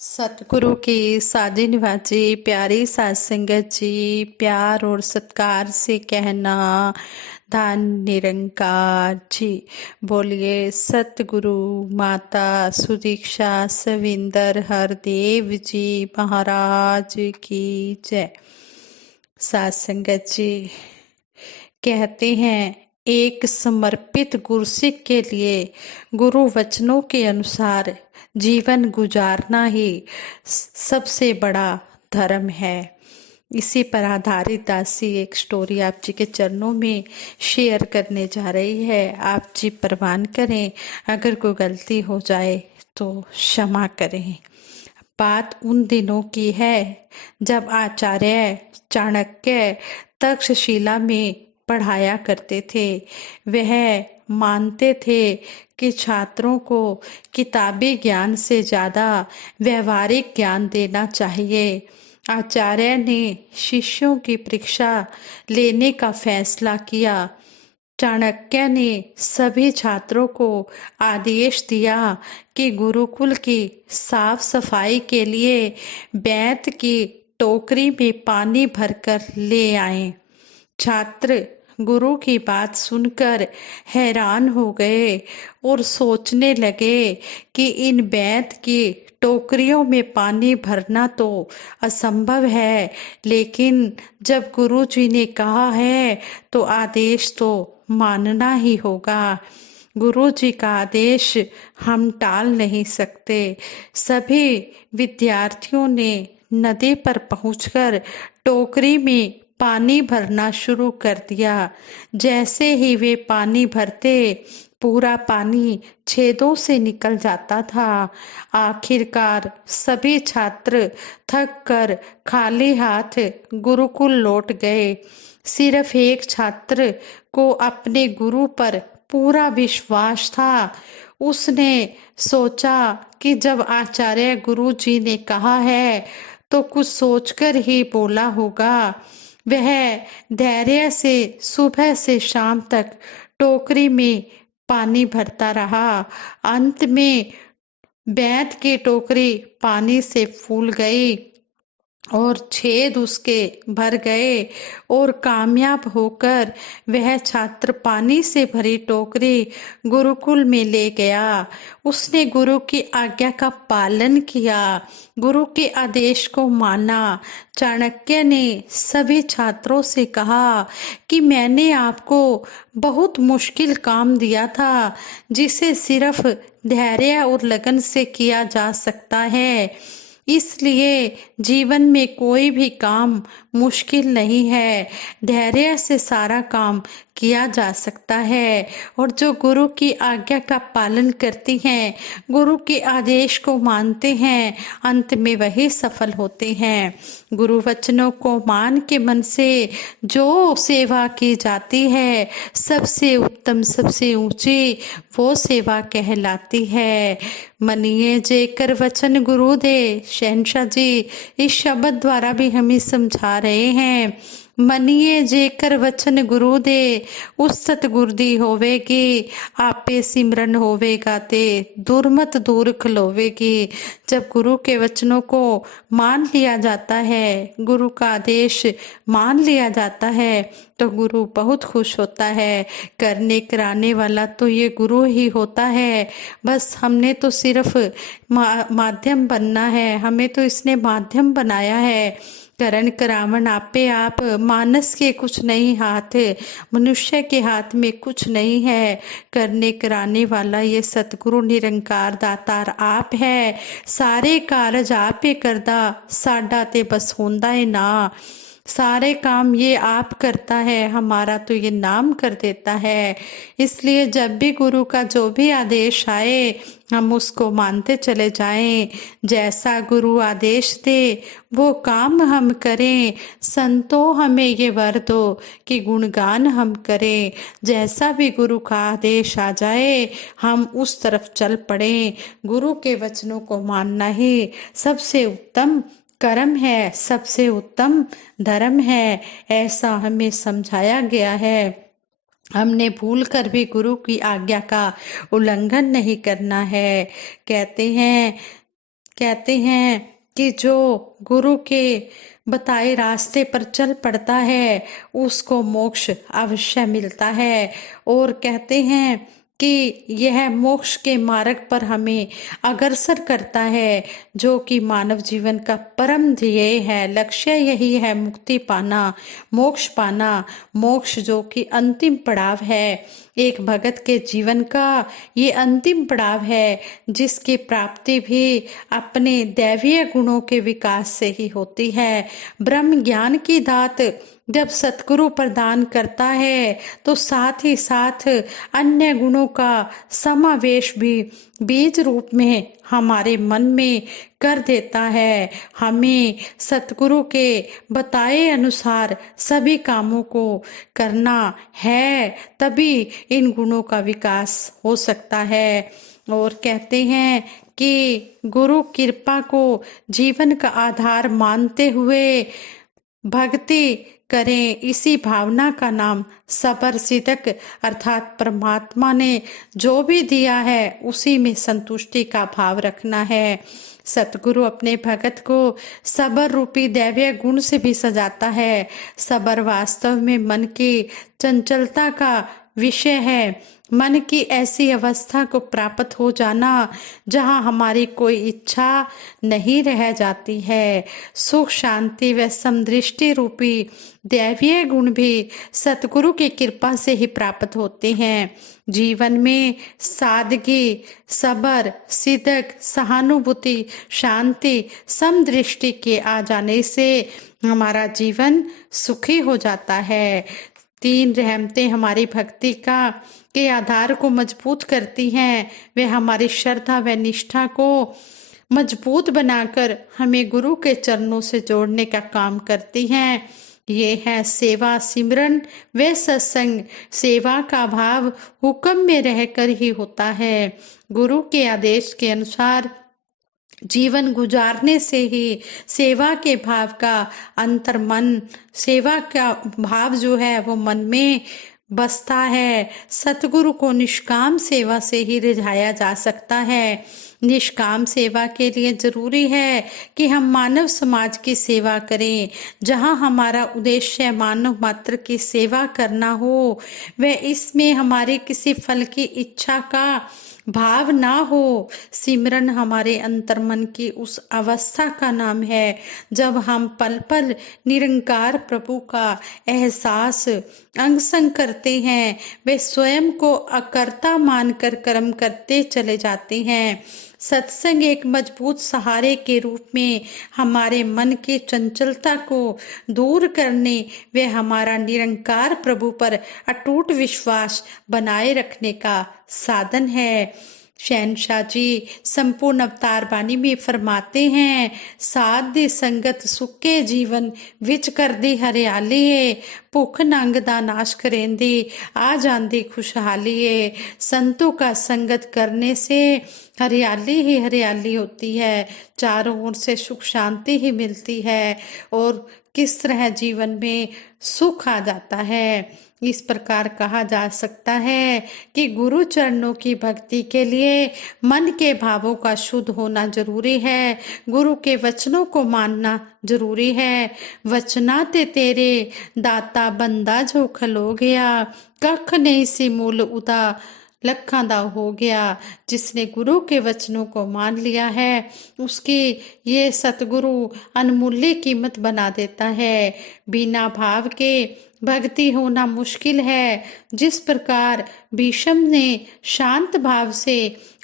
सतगुरु की साजी निवाजी प्यारी सात संगत जी, प्यार और सत्कार से कहना धन निरंकार जी। बोलिए सतगुरु माता सुदीक्षा सविंदर हरदेव जी महाराज की जय। सात संगत जी कहते हैं, एक समर्पित गुरसिक के लिए गुरु वचनों के अनुसार जीवन गुजारना ही सबसे बड़ा धर्म है। इसी पर आधारित दासी एक स्टोरी आप जी के चरणों में शेयर करने जा रही है। आप जी प्रवान करें, अगर कोई गलती हो जाए तो क्षमा करें। बात उन दिनों की है जब आचार्य चाणक्य तक्षशिला में पढ़ाया करते थे। वह मानते थे कि छात्रों को किताबी ज्ञान से ज्यादा व्यवहारिक ज्ञान देना चाहिए। आचार्य ने शिष्यों की परीक्षा लेने का फैसला किया। चाणक्य ने सभी छात्रों को आदेश दिया कि गुरुकुल की साफ सफाई के लिए बैत की टोकरी में पानी भरकर ले आए। छात्र गुरु की बात सुनकर हैरान हो गए और सोचने लगे कि इन बैत की टोकरियों में पानी भरना तो असंभव है, लेकिन जब गुरु जी ने कहा है तो आदेश तो मानना ही होगा। गुरु जी का आदेश हम टाल नहीं सकते। सभी विद्यार्थियों ने नदी पर पहुंचकर टोकरी में पानी भरना शुरू कर दिया। जैसे ही वे पानी भरते, पूरा पानी छेदों से निकल जाता था। आखिरकार सभी छात्र थक कर खाली हाथ गुरुकुल लौट गए। सिर्फ एक छात्र को अपने गुरु पर पूरा विश्वास था। उसने सोचा कि जब आचार्य गुरु जी ने कहा है तो कुछ सोचकर ही बोला होगा। वह धैर्य से सुबह से शाम तक टोकरी में पानी भरता रहा। अंत में बैत की टोकरी पानी से फूल गई और छेद उसके भर गए और कामयाब होकर वह छात्र पानी से भरी टोकरी गुरुकुल में ले गया। उसने गुरु की आज्ञा का पालन किया, गुरु के आदेश को माना। चाणक्य ने सभी छात्रों से कहा कि मैंने आपको बहुत मुश्किल काम दिया था, जिसे सिर्फ धैर्य और लगन से किया जा सकता है। इसलिए जीवन में कोई भी काम मुश्किल नहीं है। धैर्य से सारा काम किया जा सकता है और जो गुरु की आज्ञा का पालन करती हैं, गुरु के आदेश को मानते हैं, अंत में वही सफल होते हैं। गुरु वचनों को मान के मन से जो सेवा की जाती है, सबसे उत्तम सबसे ऊंची वो सेवा कहलाती है। मनिए जेकर वचन गुरु दे। शहनशाह जी इस शब्द द्वारा भी हमें समझा रहे हैं, मनिए जेकर वचन गुरु दे, उस सतगुर दी होवेगी, आपे सिमरन होवेगा ते दुर्मत दूर खलोवेगी। जब गुरु के वचनों को मान लिया जाता है, गुरु का आदेश मान लिया जाता है, तो गुरु बहुत खुश होता है। करने कराने वाला तो ये गुरु ही होता है। बस हमने तो सिर्फ माध्यम बनना है, हमें तो इसने माध्यम बनाया है। करण करावन आपे आप, मानस के कुछ नहीं हाथ, मनुष्य के हाथ में कुछ नहीं है। करने कराने वाला ये सतगुरु निरंकार दातार आप है। सारे कारज आपे करदा, साडा ते बस होंदा है ना। सारे काम ये आप करता है, हमारा तो ये नाम कर देता है। इसलिए जब भी गुरु का जो भी आदेश आए, हम उसको मानते चले जाएं। जैसा गुरु आदेश दे वो काम हम करें। संतो हमें ये वर दो कि गुणगान हम करें। जैसा भी गुरु का आदेश आ जाए, हम उस तरफ चल पड़े। गुरु के वचनों को मानना ही सबसे उत्तम कर्म है, सबसे उत्तम धर्म है, ऐसा हमें समझाया गया है। हमने भूल कर भी गुरु की आज्ञा का उल्लंघन नहीं करना है। कहते हैं कहते हैं कि जो गुरु के बताए रास्ते पर चल पड़ता है उसको मोक्ष अवश्य मिलता है। और कहते हैं कि यह मोक्ष के मार्ग पर हमें अग्रसर करता है, जो कि मानव जीवन का परम ध्येय है, लक्ष्य यही है, मुक्ति पाना, मोक्ष पाना। मोक्ष जो कि अंतिम पड़ाव है एक भगत के जीवन का, ये अंतिम पड़ाव है जिसकी प्राप्ति भी अपने दैवीय गुणों के विकास से ही होती है। ब्रह्म ज्ञान की दात जब सतगुरु प्रदान करता है तो साथ ही साथ अन्य गुणों का समावेश भी बीज रूप में हमारे मन में कर देता है। हमें सतगुरु के बताए अनुसार सभी कामों को करना है, तभी इन गुणों का विकास हो सकता है। और कहते हैं कि गुरु कृपा को जीवन का आधार मानते हुए भक्ति करें। इसी भावना का नाम सबर सिदक अर्थात परमात्मा ने जो भी दिया है उसी में संतुष्टि का भाव रखना है। सतगुरु अपने भगत को सबर रूपी दैवीय गुण से भी सजाता है। सबर वास्तव में मन की चंचलता का विषय है, मन की ऐसी अवस्था को प्राप्त हो जाना जहां हमारी कोई इच्छा नहीं रह जाती है। सुख शांति व समदृष्टि रूपी दैवीय गुण भी सतगुरु की कृपा से ही प्राप्त होते हैं। जीवन में सादगी, सबर, सिदक, सहानुभूति, शांति, समदृष्टि के आ जाने से हमारा जीवन सुखी हो जाता है। तीन रहमतें हमारी भक्ति का के आधार को मजबूत करती हैं। वे हमारी श्रद्धा व निष्ठा को मजबूत बनाकर हमें गुरु के चरणों से जोड़ने का काम करती हैं। ये है सेवा, सिमरन व सत्संग। सेवा का भाव हुक्म में रहकर ही होता है। गुरु के आदेश के अनुसार जीवन गुजारने से ही सेवा के भाव का अंतर मन, सेवा का भाव जो है वो मन में बसता है। सतगुरु को निष्काम सेवा से ही रिझाया जा सकता है। निष्काम सेवा के लिए जरूरी है कि हम मानव समाज की सेवा करें। जहां हमारा उद्देश्य मानव मात्र की सेवा करना हो व इसमें हमारी किसी फल की इच्छा का भाव ना हो। सिमरन हमारे अंतर्मन की उस अवस्था का नाम है जब हम पल पल निरंकार प्रभु का एहसास अंग संग करते हैं। वे स्वयं को अकर्ता मानकर कर्म करते चले जाते हैं। सत्संग एक मजबूत सहारे के रूप में हमारे मन की चंचलता को दूर करने व हमारा निरंकार प्रभु पर अटूट विश्वास बनाए रखने का साधन है। शहनशाह जी संपूर्ण अवतार बानी में फरमाते हैं, साध संगत सुखे जीवन विच कर दी हरियाली है, भुख नंग दा नाश करेंदी आ जांदी खुशहाली है। संतों का संगत करने से हरियाली ही हरियाली होती है, चारों ओर से सुख शांति ही मिलती है और किस तरह जीवन में सुख आ जाता है। इस प्रकार कहा जा सकता है कि गुरु चरणों की भक्ति के लिए मन के भावों का शुद्ध होना जरूरी है। गुरु के वचनों को मानना जरूरी है। वचना ते तेरे दाता बंदा जो खलो गया, कख नहीं सी मूल उदा लखा दा हो गया। जिसने गुरु के वचनों को मान लिया है उसकी ये सतगुरु अनमूल्य कीमत बना देता है। बिना भाव के भक्ति होना मुश्किल है। जिस प्रकार भीष्म ने शांत भाव से,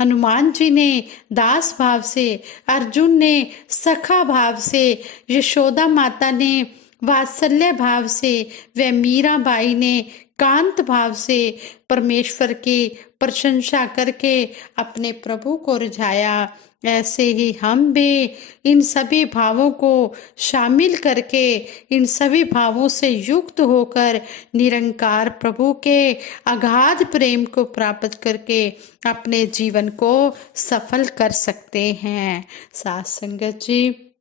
हनुमान जी ने दास भाव से, अर्जुन ने सखा भाव से, यशोदा माता ने वात्सल्य भाव से व मीराबाई ने कांत भाव से परमेश्वर की प्रशंसा करके अपने प्रभु को रिझाया, ऐसे ही हम भी इन सभी भावों को शामिल करके, इन सभी भावों से युक्त होकर निरंकार प्रभु के अगाध प्रेम को प्राप्त करके अपने जीवन को सफल कर सकते हैं। साथ संगत जी,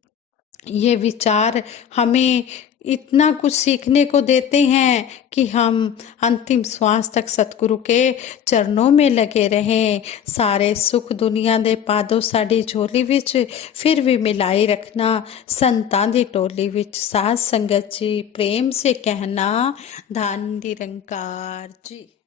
ये विचार हमें इतना कुछ सीखने को देते हैं कि हम अंतिम श्वास तक सतगुरु के चरणों में लगे रहें। सारे सुख दुनिया दे पादो साडी झोली विच, फिर भी मिलाई रखना संतां दी टोली विच। साध संगत जी प्रेम से कहना, धन निरंकार जी।